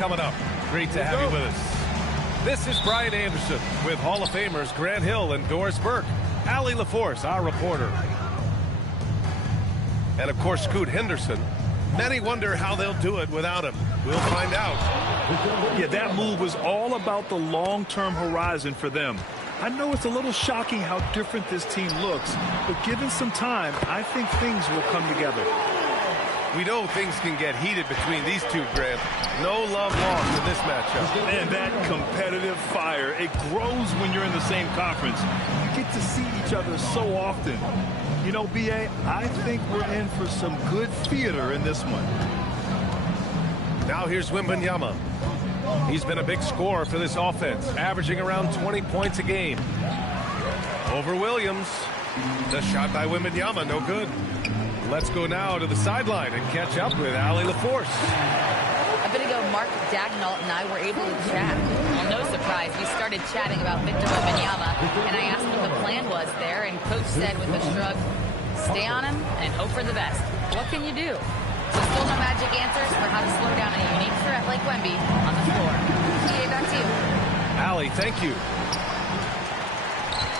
Coming up, great to have you with us. This is Brian Anderson with Hall of Famers Grant Hill and Doris Burke. Allie LaForce, our reporter. And of course, Scoot Henderson. Many wonder how they'll do it without him. We'll find out. Yeah, that move was all about the long-term horizon for them. I know it's a little shocking how different this team looks, but given some time, I think things will come together. We know things can get heated between these two, Grant. No love lost in this matchup. And that competitive fire, it grows when you're in the same conference. You get to see each other so often. You know, B.A., I think we're in for some good theater in this one. Now here's Wembanyama. He's been a big scorer for this offense, averaging around 20 points a game. Over Williams. The shot by Wembanyama, no good. Let's go now to the sideline and catch up with Allie LaForce. A bit ago, Mark Dagnall and I were able to chat. Well, no surprise, we started chatting about Victor Wembanyama, and I asked what the plan was there, and Coach said with a shrug, stay on him and hope for the best. What can you do? So still no magic answers for how to slow down a unique threat like Wemby on the floor. TA, back to you. Allie, thank you.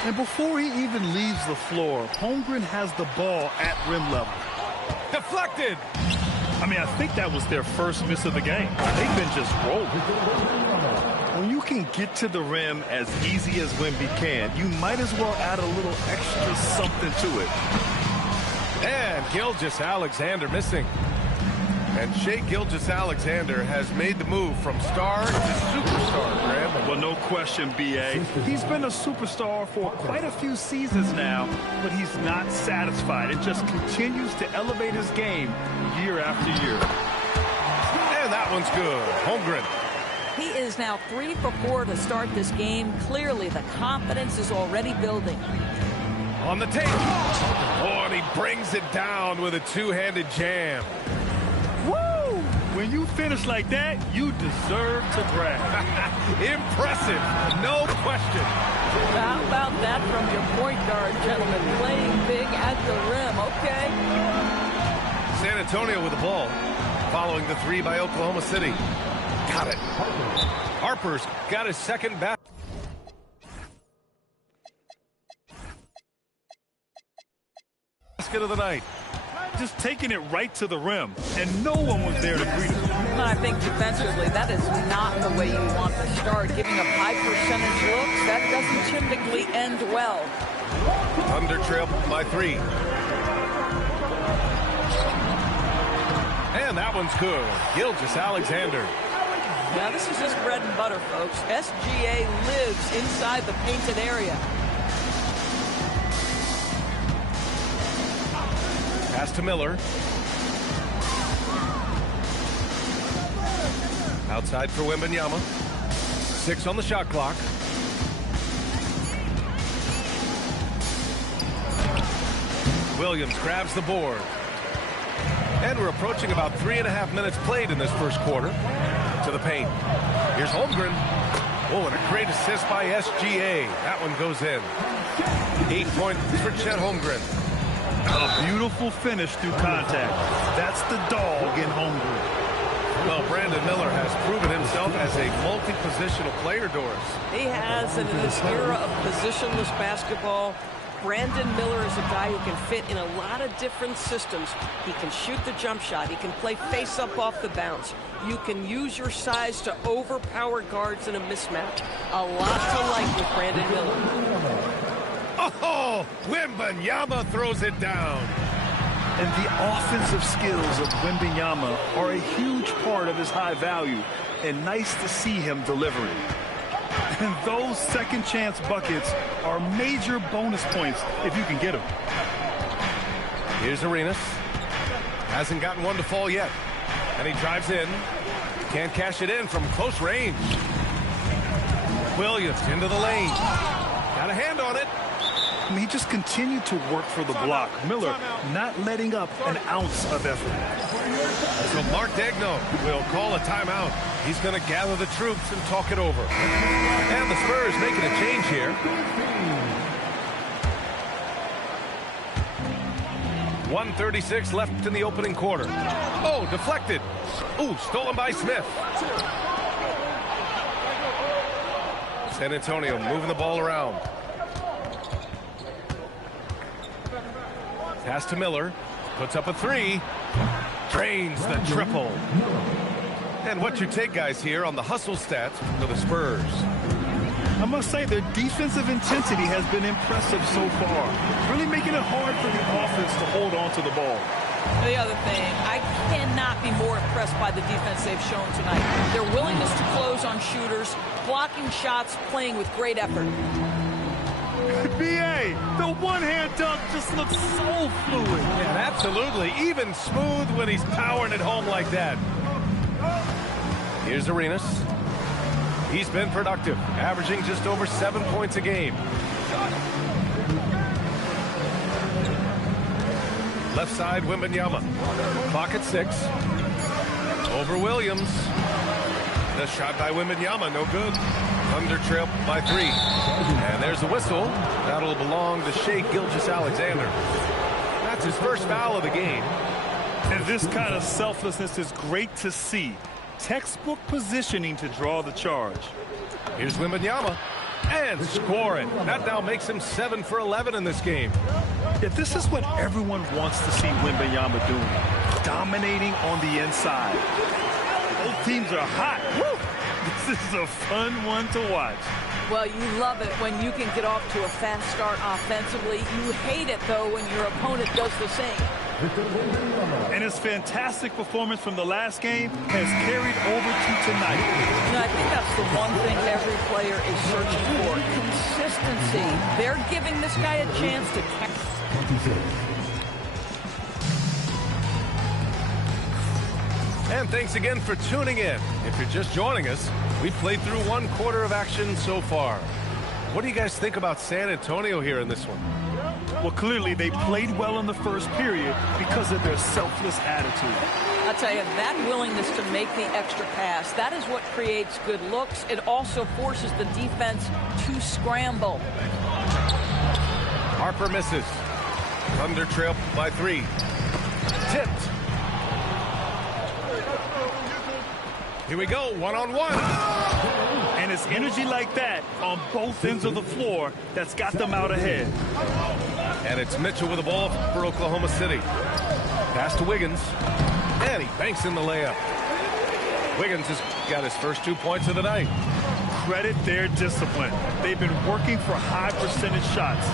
And before he even leaves the floor, Holmgren has the ball at rim level. Deflected! I mean, I think that was their first miss of the game. They've been just rolling. When you can get to the rim as easy as Wemby can, you might as well add a little extra something to it. And Gilgeous-Alexander missing. And Shai Gilgeous-Alexander has made the move from star to superstar, Graham. Well, no question, B.A. He's been a superstar for quite a few seasons now, but he's not satisfied and just continues to elevate his game year after year. And that one's good. Holmgren. He is now 3 for 4 to start this game. Clearly, the confidence is already building. On the tape. Oh, and he brings it down with a two-handed jam. Woo! When you finish like that, you deserve to brag. Impressive, no question. How about that from your point guard, gentlemen? Playing big at the rim, okay? San Antonio with the ball, following the three by Oklahoma City. Got it. Harper's got his second basket of the night. Just taking it right to the rim, and no one was there to greet him. I think defensively, that is not the way you want to start. Giving up high percentage looks, that doesn't typically end well. Under trail by 3. And that one's good. Gilgeous-Alexander. Now this is just bread and butter, folks. SGA lives inside the painted area. Pass to Miller. Outside for Wembanyama. 6 on the shot clock. Williams grabs the board. And we're approaching about 3.5 minutes played in this first quarter. To the paint. Here's Holmgren. Oh, and a great assist by SGA. That one goes in. 8 points for Chet Holmgren. A beautiful finish through contact. That's the dog in Holmgren. Well, Brandon Miller has proven himself as a multi-positional player, Doris. He has, and in this era of positionless basketball, Brandon Miller is a guy who can fit in a lot of different systems. He can shoot the jump shot. He can play face-up off the bounce. You can use your size to overpower guards in a mismatch. A lot to like with Brandon Miller. Oh, Wembanyama throws it down. And the offensive skills of Wembanyama are a huge part of his high value, and nice to see him delivering. And those second chance buckets are major bonus points if you can get them. Here's Arenas. Hasn't gotten one to fall yet. And he drives in. Can't cash it in from close range. Williams into the lane. Got a hand on it. I mean, he just continued to work for the block. Miller not letting up an ounce of effort. So Mark Daigneault will call a timeout. He's going to gather the troops and talk it over. And the Spurs making a change here. 1:36 left in the opening quarter. Oh, deflected. Ooh, stolen by Smith. San Antonio moving the ball around. Pass to Miller. Puts up a three. Drains the triple. And what's your take, guys, here on the hustle stats for the Spurs? I must say their defensive intensity has been impressive so far, really making it hard for the offense to hold on to the ball. The other thing, I cannot be more impressed by the defense they've shown tonight. Their willingness to close on shooters, blocking shots, playing with great effort. B.A., the one-hand dunk just looks so fluid. Yeah, absolutely. Even smooth when he's powering it home like that. Here's Arenas. He's been productive, averaging just over 7 points a game. Left side, Wembanyama. Clock at 6. Over Williams. The shot by Wembanyama, no good. Thunder trail by 3. And there's the whistle. That'll belong to Shai Gilgeous-Alexander. That's his first foul of the game. And this kind of selflessness is great to see. Textbook positioning to draw the charge. Here's Wembanyama. And scoring. That now makes him 7 for 11 in this game. Yeah, this is what everyone wants to see Wembanyama doing. Dominating on the inside. Both teams are hot. Woo! This is a fun one to watch. Well, you love it when you can get off to a fast start offensively. You hate it, though, when your opponent does the same. And his fantastic performance from the last game has carried over to tonight. You know, I think that's the one thing every player is searching for. Consistency. They're giving this guy a chance to catch. And thanks again for tuning in. If you're just joining us, we've played through 1 quarter of action so far. What do you guys think about San Antonio here in this one? Well, clearly they played well in the first period because of their selfless attitude. I'll tell you, that willingness to make the extra pass, that is what creates good looks. It also forces the defense to scramble. Harper misses. Thunder trail by 3. Tipped. Here we go, one-on-one. And it's energy like that on both ends of the floor that's got them out ahead. And it's Mitchell with the ball for Oklahoma City. Pass to Wiggins. And he banks in the layup. Wiggins has got his first 2 points of the night. Credit their discipline. They've been working for high percentage shots.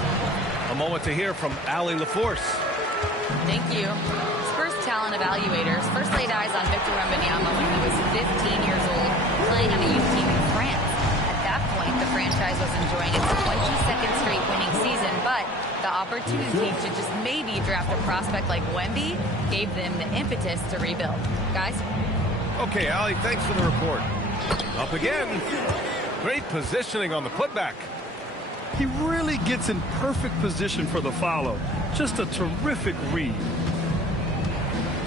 A moment to hear from Allie LaForce. Thank you. Spurs talent evaluators first laid eyes on Victor Wembanyama when he was 15 years old, playing on a youth team in France. At that point, the franchise was enjoying its 22nd straight winning season, but the opportunity to just maybe draft a prospect like Wemby gave them the impetus to rebuild. Guys? Okay, Allie, thanks for the report. Up again. Great positioning on the putback. He really gets in perfect position for the follow. Just a terrific read.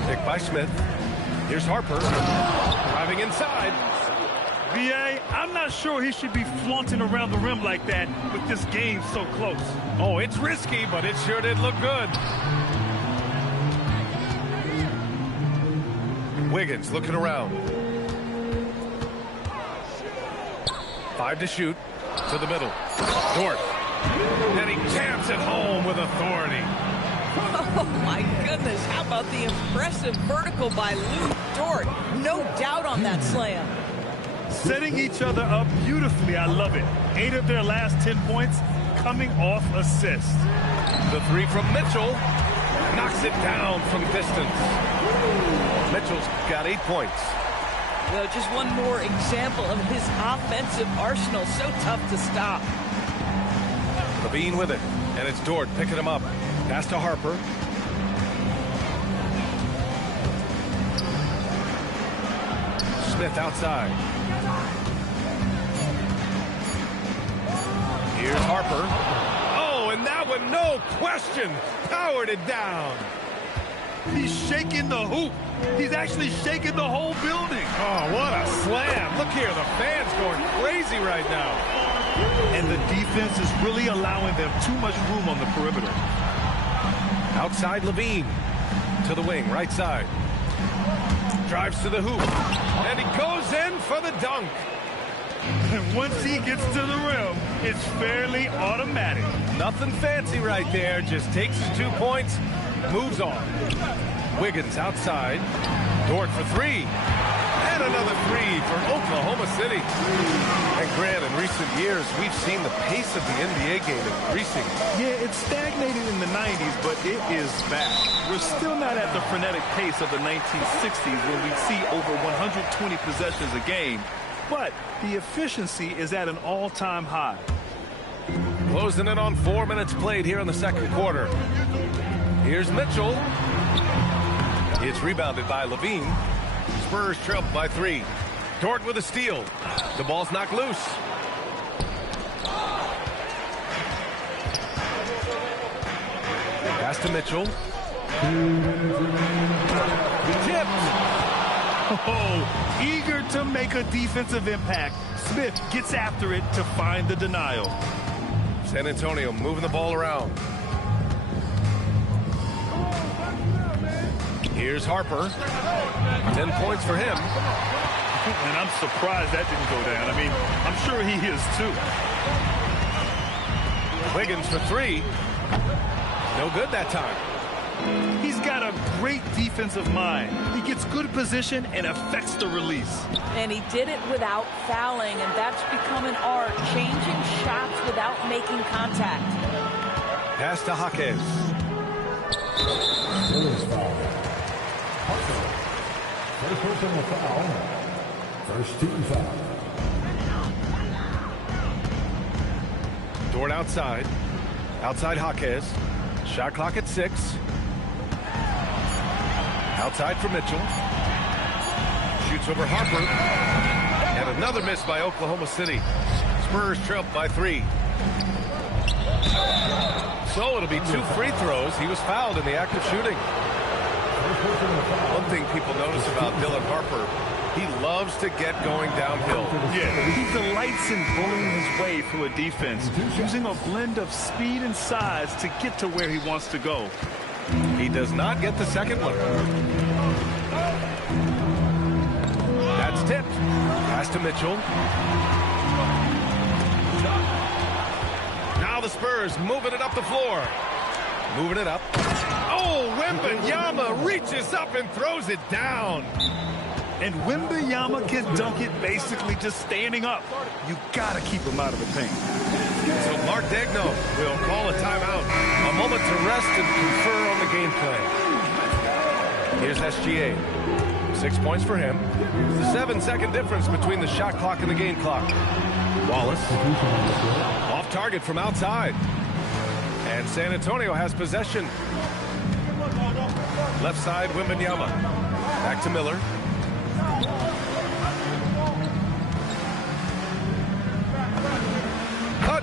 Pick by Smith. Here's Harper. Driving inside. B.A., I'm not sure he should be flaunting around the rim like that with this game so close. Oh, it's risky, but it sure did look good. Wiggins looking around. 5 to shoot. To the middle. Dort. And he jams it home with authority. Oh, my goodness. How about the impressive vertical by Lou Dort? No doubt on that slam. Setting each other up beautifully. I love it. 8 of their last 10 points coming off assists. The 3 from Mitchell. Knocks it down from distance. Mitchell's got 8 points. Well, just one more example of his offensive arsenal. So tough to stop. LaVine with it. And it's Dort picking him up. Pass to Harper. Smith outside. Here's Harper. Oh, and that one, no question, powered it down. He's shaking the hoop. He's actually shaking the whole building. Oh, what a slam. Look here, the fans going crazy right now. And the defense is really allowing them too much room on the perimeter. Outside LaVine. To the wing, right side. Drives to the hoop. And he goes in for the dunk. And once he gets to the rim, it's fairly automatic. Nothing fancy right there. Just takes his 2 points, moves on. Wiggins outside. Dort for three. And another three for Oklahoma City. And Grant, in recent years, we've seen the pace of the NBA game increasing. Yeah, it stagnated in the 90s, but it is back. We're still not at the frenetic pace of the 1960s when we see over 120 possessions a game. But the efficiency is at an all-time high. Closing in on 4 minutes played here in the second quarter. Here's Mitchell. It's rebounded by Levine. Spurs trail by three. Dort with a steal. The ball's knocked loose. Pass to Mitchell. Tipped. Oh, eager to make a defensive impact. Smith gets after it to find the denial. San Antonio moving the ball around. Here's Harper. 10 points for him. And I'm surprised that didn't go down. I mean, I'm sure he is too. Wiggins for three. No good that time. He's got a great defensive mind. He gets good position and affects the release. And he did it without fouling, and that's become an art, changing shots without making contact. Pass to Jaquez. First personal foul. First team foul. Dort outside. Outside Jaquez. Shot clock at 6. Outside for Mitchell. Shoots over Harper. And another miss by Oklahoma City. Spurs trail by 3. So it'll be 2 free throws. He was fouled in the act of shooting. One thing people notice about Dylan Harper, he loves to get going downhill. Yeah, he delights in bullying his way through a defense, using a blend of speed and size to get to where he wants to go. He does not get the second one. That's tipped. Pass to Mitchell. Now the Spurs moving it up the floor. Moving it up. Oh, Wembanyama reaches up and throws it down. And Wembanyama can dunk it basically just standing up. You gotta keep him out of the paint. So Mark Daigneault will call a timeout. A moment to rest and confer on the game plan. Here's SGA. 6 points for him. The 7-second difference between the shot clock and the game clock. Wallace. Off target from outside. And San Antonio has possession. Left side, Wembanyama. Back to Miller.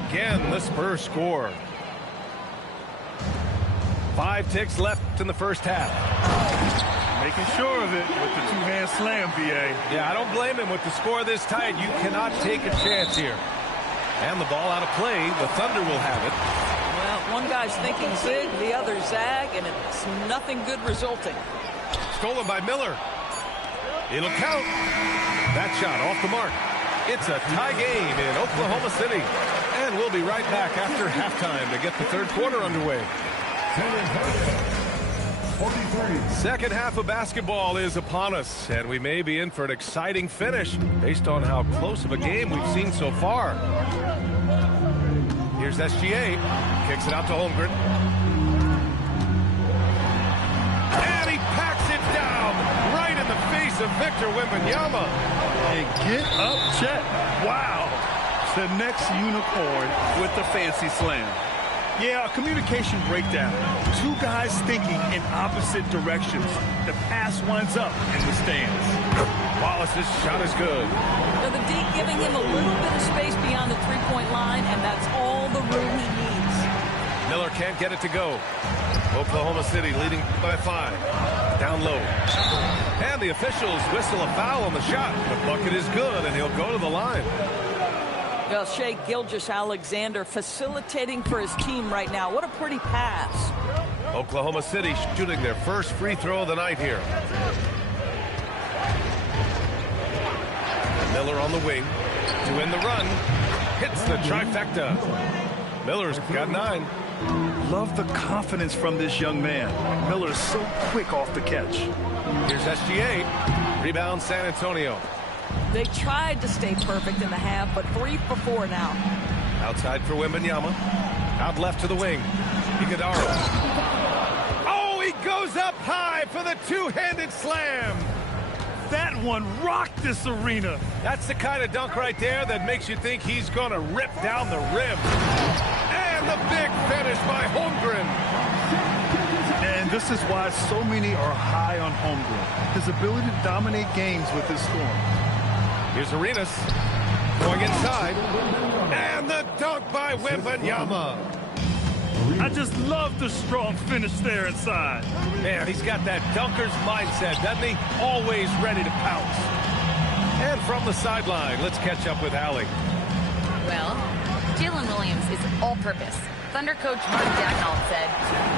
Again, the Spurs score. 5 ticks left in the first half. Making sure of it with the two-hand slam, B.A. Yeah, I don't blame him with the score this tight. You cannot take a chance here. And the ball out of play. The Thunder will have it. Well, one guy's thinking zig, the other zag, and it's nothing good resulting. Stolen by Miller. It'll count. That shot off the mark. It's a tie game in Oklahoma City. And we'll be right back after halftime to get the third quarter underway. Second half of basketball is upon us, and we may be in for an exciting finish based on how close of a game we've seen so far. Here's SGA. Kicks it out to Holmgren. And he packs it down right in the face of Victor Wembanyama. And get up, Chet. Wow. The next unicorn with the fancy slam. Yeah, a communication breakdown. Two guys thinking in opposite directions. The pass winds up in the stands. Wallace's shot is good. So the D giving him a little bit of space beyond the three-point line, and that's all the room he needs. Miller can't get it to go. Oklahoma City leading by 5. Down low. And the officials whistle a foul on the shot. The bucket is good, and he'll go to the line. Well, Shai Gilgeous-Alexander facilitating for his team right now. What a pretty pass. Oklahoma City shooting their first free throw of the night here. Miller on the wing. to win the run. Hits the trifecta. Miller's got 9. Love the confidence from this young man. Miller is so quick off the catch. Here's SGA. Rebound San Antonio. They tried to stay perfect in the half, but 3 for 4 now. Outside for Wembanyama. Out left to the wing. Iguodala. Oh, he goes up high for the two-handed slam. That one rocked this arena. That's the kind of dunk right there that makes you think he's going to rip down the rim. And the big finish by Holmgren. And this is why so many are high on Holmgren. His ability to dominate games with his storm. Here's Arenas going inside. And the dunk by Wembanyama. I just love the strong finish there inside. Man, he's got that dunker's mindset, doesn't he? Always ready to pounce. And from the sideline, let's catch up with Allie. Well, Jalen Williams is all-purpose. Thunder coach Mark Daigneault said,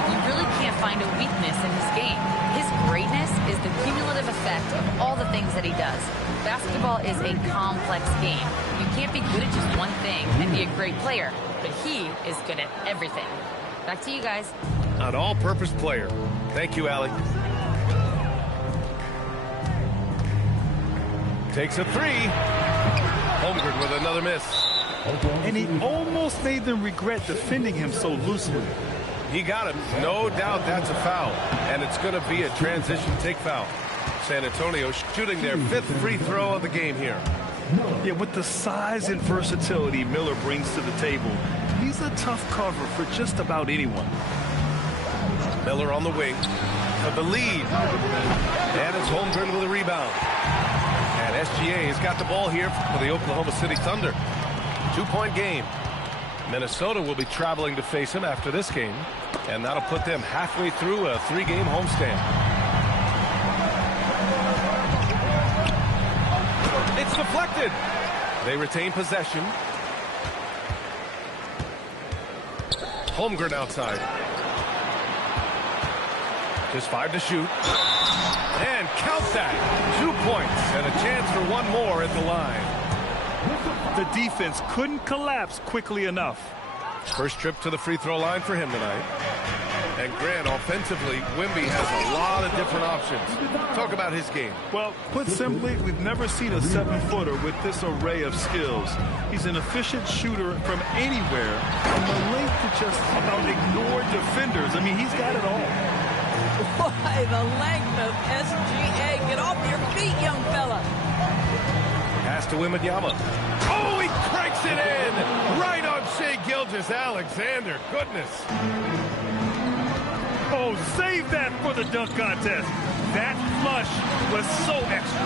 "You really can't find a weakness in his game. His greatness is the cumulative effect of all the things that he does. Basketball is a complex game. You can't be good at just one thing and be a great player, but he is good at everything." Back to you guys. An all-purpose player. Thank you, Allie. Takes a 3. Holmgren with another miss. And he almost made them regret defending him so loosely. He got him. No doubt that's a foul. And it's going to be a transition take foul. San Antonio shooting their 5th free throw of the game here. Yeah, with the size and versatility Miller brings to the table, he's a tough cover for just about anyone. Miller on the wing for the lead. And it's Holmgren with a rebound. And SGA has got the ball here for the Oklahoma City Thunder. 2-point game. Minnesota will be traveling to face him after this game. And that'll put them halfway through a 3-game homestand. It's deflected. They retain possession. Holmgren outside. Just 5 to shoot. And count that. 2 points and a chance for one more at the line. The defense couldn't collapse quickly enough. First trip to the free throw line for him tonight. And Grant, offensively, Wemby has a lot of different options. Talk about his game. Well, put simply, we've never seen a 7-footer with this array of skills. He's an efficient shooter from anywhere, and the length to just about ignore defenders. I mean, he's got it all. Boy, the length of SGA. Get off your feet, young fella. Pass to Wembanyama. Oh, he cranks it in! Right on Shai Gilgeous-Alexander. Goodness. Oh, save that for the dunk contest. That flush was so extra.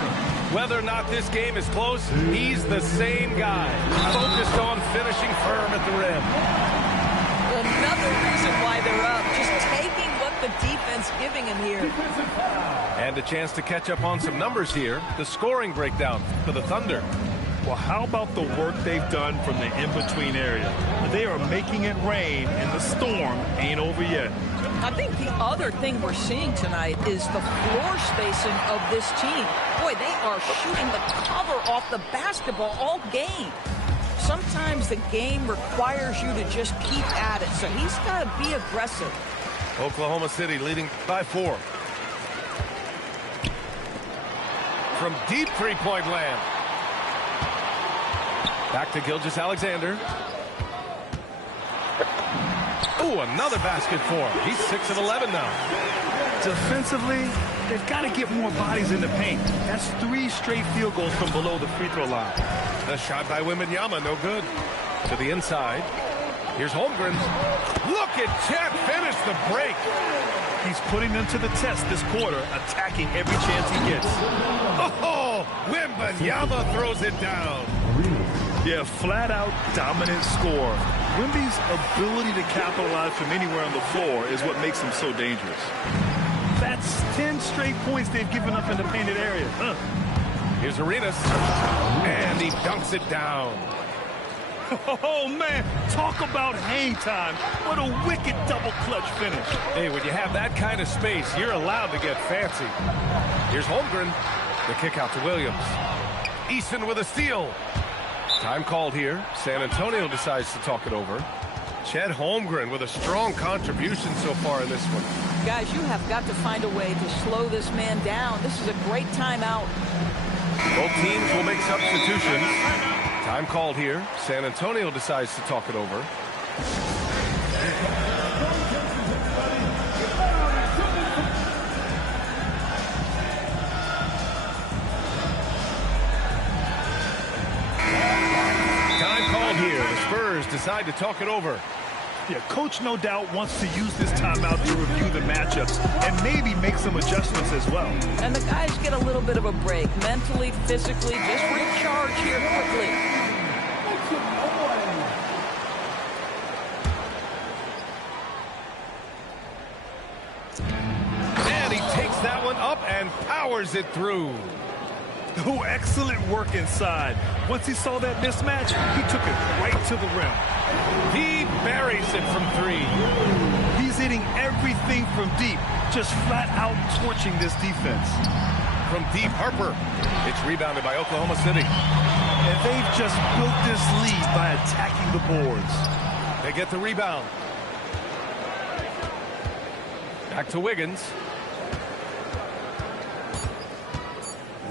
Whether or not this game is close, he's the same guy. Focused on finishing firm at the rim. Another reason why they're up. Just taking what the defense giving him here. And a chance to catch up on some numbers here. The scoring breakdown for the Thunder. Well, how about the work they've done from the in-between area? They are making it rain, and the storm ain't over yet. I think the other thing we're seeing tonight is the floor spacing of this team. Boy, they are shooting the cover off the basketball all game. Sometimes the game requires you to just keep at it, so he's got to be aggressive. Oklahoma City leading by 4. From deep three-point land. Back to Gilgeous-Alexander. Ooh, another basket for him. He's 6 of 11 now. Defensively, they've got to get more bodies in the paint. That's 3 straight field goals from below the free throw line. The shot by Wembanyama, no good. To the inside. Here's Holmgren. Look at Chet finish the break. He's putting them to the test this quarter, attacking every chance he gets. Oh, Wembanyama throws it down. Yeah, flat-out dominant score. Wemby's ability to capitalize from anywhere on the floor is what makes him so dangerous. That's 10 straight points they've given up in the painted area. Here's Arenas. And he dunks it down. Oh, man, talk about hang time. What a wicked double clutch finish. Hey, when you have that kind of space, you're allowed to get fancy. Here's Holmgren. The kick out to Williams. Eason with a steal. Time called here. San Antonio decides to talk it over. Chet Holmgren with a strong contribution so far in this one. Guys, you have got to find a way to slow this man down. This is a great timeout. Both teams will make substitutions. Time called here. San Antonio decides to talk it over. Time called here. The Spurs decide to talk it over. Yeah, coach no doubt wants to use this timeout to review the matchups and maybe make some adjustments as well. And the guys get a little bit of a break, mentally, physically, just recharge here quickly. And he takes that one up and powers it through. Oh, excellent work inside. Once he saw that mismatch, he took it right to the rim. He buries it from three. He's hitting everything from deep, just flat out torching this defense. From deep, Harper. It's rebounded by Oklahoma City. And they've just built this lead by attacking the boards. They get the rebound. Back to Wiggins.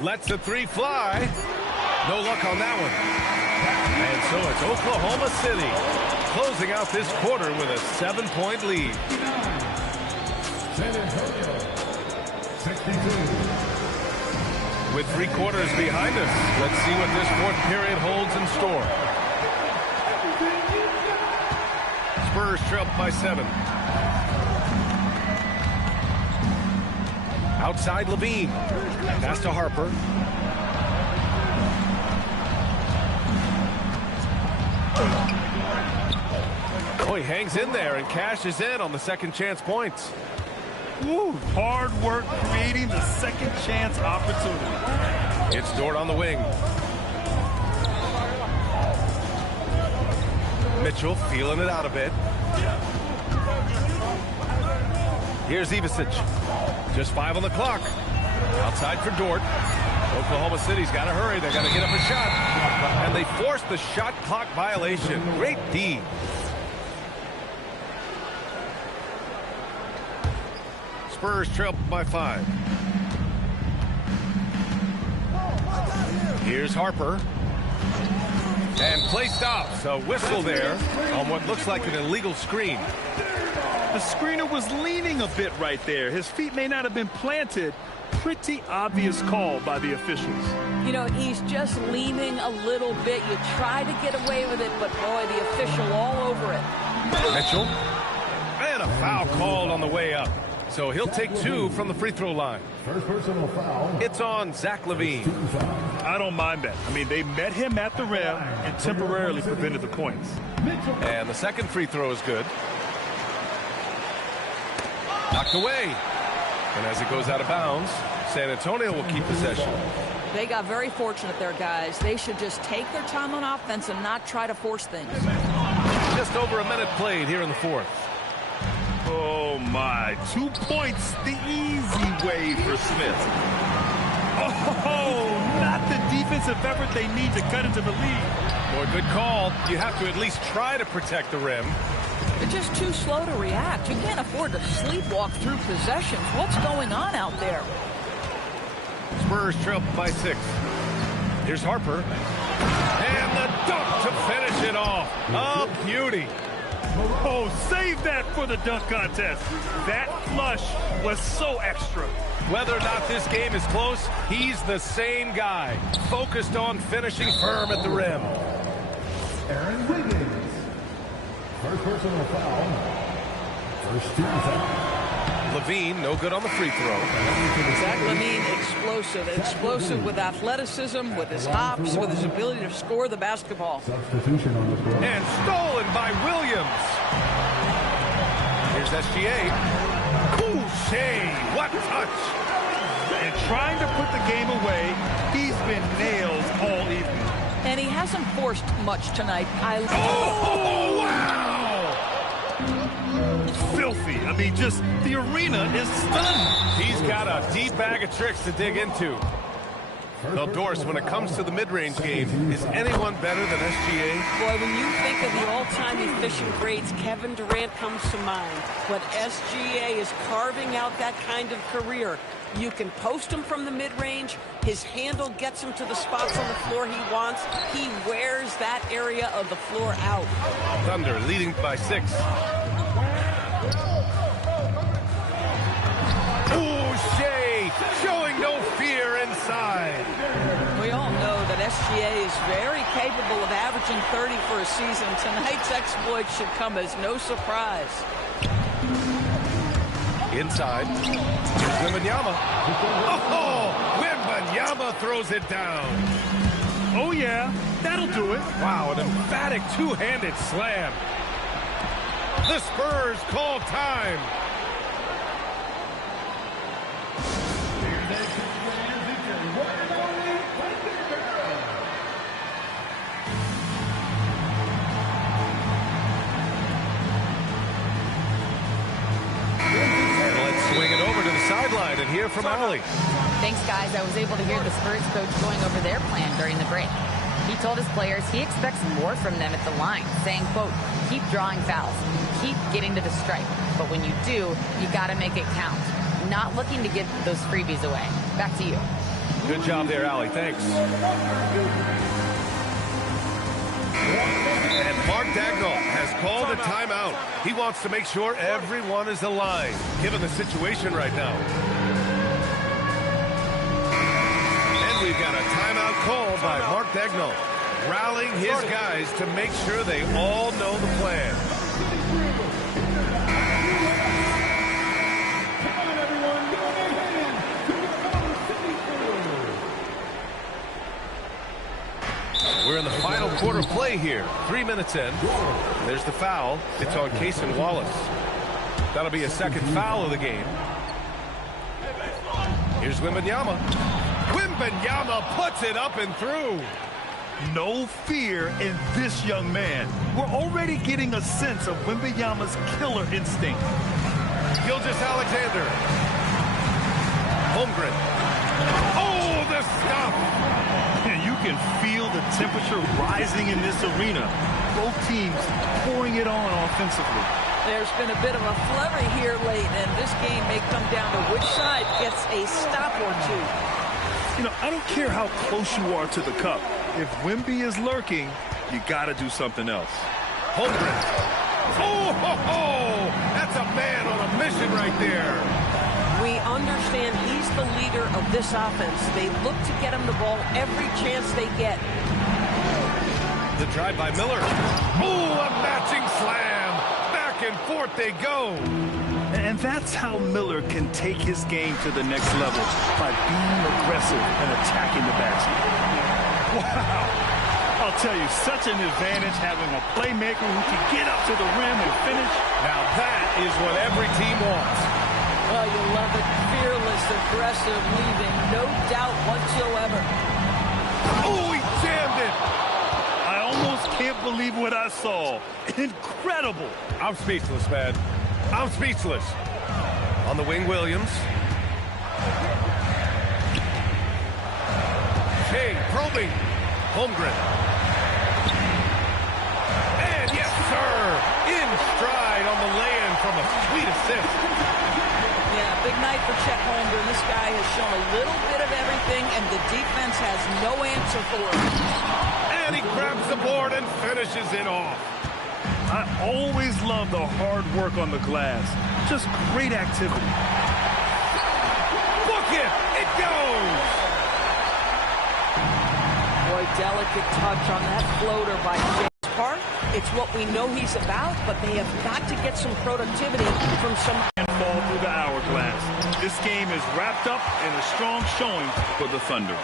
Lets the three fly. No luck on that one. And so it's Oklahoma City closing out this quarter with a 7-point lead. San Antonio, 62. With 3 quarters behind us, let's see what this fourth period holds in store. Spurs trail by 7. Outside Levine. Pass to Harper. Oh, he hangs in there and cashes in on the second chance points. Woo, hard work creating the second chance opportunity. It's Dort on the wing. Mitchell feeling it out a bit. Here's Ivicic. Just 5 on the clock. Outside for Dort. Oklahoma City's got to hurry. They got to get up a shot. And they force the shot clock violation. Great D. Spurs trail by 5. Here's Harper. And play stops. A whistle there on what looks like an illegal screen. The screener was leaning a bit right there. His feet may not have been planted. Pretty obvious call by the officials. You know, he's just leaning a little bit. You try to get away with it, but boy, the official all over it. Mitchell. And a foul called on the way up. So he'll take 2 from the free throw line. First personal foul. It's on Zach Levine. I don't mind that. I mean, they met him at the rim and temporarily prevented the points. And the second free throw is good. Knocked away. And as it goes out of bounds, San Antonio will keep possession. They got very fortunate there, guys. They should just take their time on offense and not try to force things. Just over a minute played here in the fourth. Oh, my. 2 points the easy way for Smith. Oh, not the defensive effort they need to cut into the lead. Boy, good call. You have to at least try to protect the rim. They're just too slow to react. You can't afford to sleepwalk through possessions. What's going on out there? Spurs trail by 6. Here's Harper. And the dunk to finish it off. A beauty. Oh, save that for the dunk contest. That flush was so extra. Whether or not this game is close, he's the same guy. Focused on finishing firm at the rim. Aaron Wiggins. First personal foul. First team foul. Levine, no good on the free throw. Zach Levine, explosive with athleticism, with his hops, with his ability to score the basketball. Substitution on the floor. And stolen by Williams. Here's SGA. Boucher, what touch. And trying to put the game away, he's been nailed all evening. And he hasn't forced much tonight. Oh, wow. Filthy. I mean, just the arena is stunned. He's got a deep bag of tricks to dig into. Well, Doris, when it comes to the mid-range game, is anyone better than SGA? Boy, when you think of the all-time efficient grades, Kevin Durant comes to mind. But SGA is carving out that kind of career. You can post him from the mid-range. His handle gets him to the spots on the floor he wants. He wears that area of the floor out. Thunder leading by 6. Ooh, Shea showing no fear inside. We all know that SGA is very capable of averaging 30 for a season. Tonight's exploit should come as no surprise. Inside. Here's Wembanyama. Oh, Wembanyama throws it down. Oh, yeah, that'll do it. Wow, an emphatic two-handed slam. The Spurs call time. Sideline and hear from Allie. Thanks, guys. I was able to hear the Spurs coach going over their plan during the break. He told his players he expects more from them at the line, saying, quote, keep drawing fouls, keep getting to the stripe. But when you do, you got to make it count. Not looking to give those freebies away. Back to you. Good job there, Allie. Thanks. And Mark Daigneault has called a timeout. He wants to make sure everyone is aligned, given the situation right now. And we've got a timeout called by Mark Daigneault, rallying his guys to make sure they all know the plan. We're in the final quarter play here. 3 minutes in. There's the foul. It's on Cason Wallace. That'll be a second foul of the game. Here's Wembanyama. Wembanyama puts it up and through. No fear in this young man. We're already getting a sense of Wembanyama's killer instinct. Gilgeous-Alexander. Holmgren. Oh, the stuff. And you can feel the temperature rising in this arena. Both teams pouring it on offensively. There's been a bit of a flurry here late, and this game may come down to which side gets a stop or two. You know, I don't care how close you are to the cup. If Wemby is lurking, you got to do something else. Holmgren. Oh, ho, ho! That's a man on a mission right there. We understand he's the leader of this offense. They look to get him the ball every chance they get. The drive by Miller. Oh, a matching slam. Back and forth they go. And that's how Miller can take his game to the next level, by being aggressive and attacking the basket. Wow. I'll tell you, such an advantage having a playmaker who can get up to the rim and finish. Now that is what every team wants. Oh, you love it. Fearless, aggressive, leaving no doubt whatsoever. Oh, he jammed it. I almost can't believe what I saw. Incredible. I'm speechless, man. I'm speechless. On the wing, Williams. Shea probing. Holmgren. And yes, sir. In stride on the lay-in from a sweet assist. Yeah, big night for Chet Holmgren. This guy has shown a little bit of everything, and the defense has no answer for him. And he grabs the board and finishes it off. I always love the hard work on the glass. Just great activity. Book it! It goes! Boy, delicate touch on that floater by James Park. It's what we know he's about, but they have got to get some productivity from some... And fall through the hourglass. This game is wrapped up in a strong showing for the Thunder.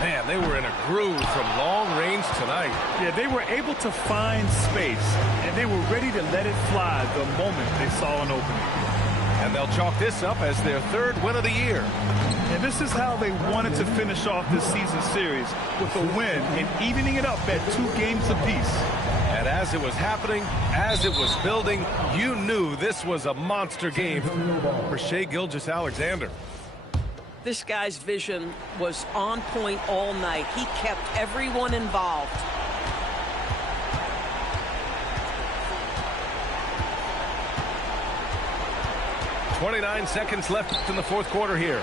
Man, they were in a groove from long range tonight. Yeah, they were able to find space, and they were ready to let it fly the moment they saw an opening. And they'll chalk this up as their third win of the year. And this is how they wanted to finish off this season series, with a win and evening it up at 2 games apiece. And as it was happening, as it was building, you knew this was a monster game for Shai Gilgeous-Alexander. This guy's vision was on point all night. He kept everyone involved. .29 seconds left in the fourth quarter here.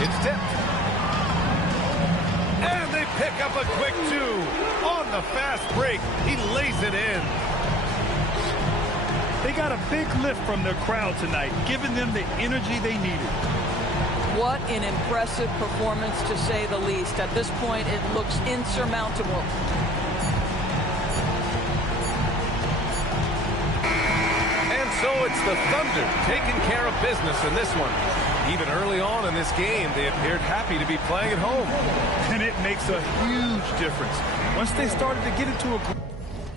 It's tipped. And they pick up a quick 2 on the fast break. He lays it in. They got a big lift from their crowd tonight, giving them the energy they needed. What an impressive performance, to say the least. At this point, it looks insurmountable. So it's the Thunder taking care of business in this one. Even early on in this game, they appeared happy to be playing at home. And it makes a huge difference. Once they started to get into a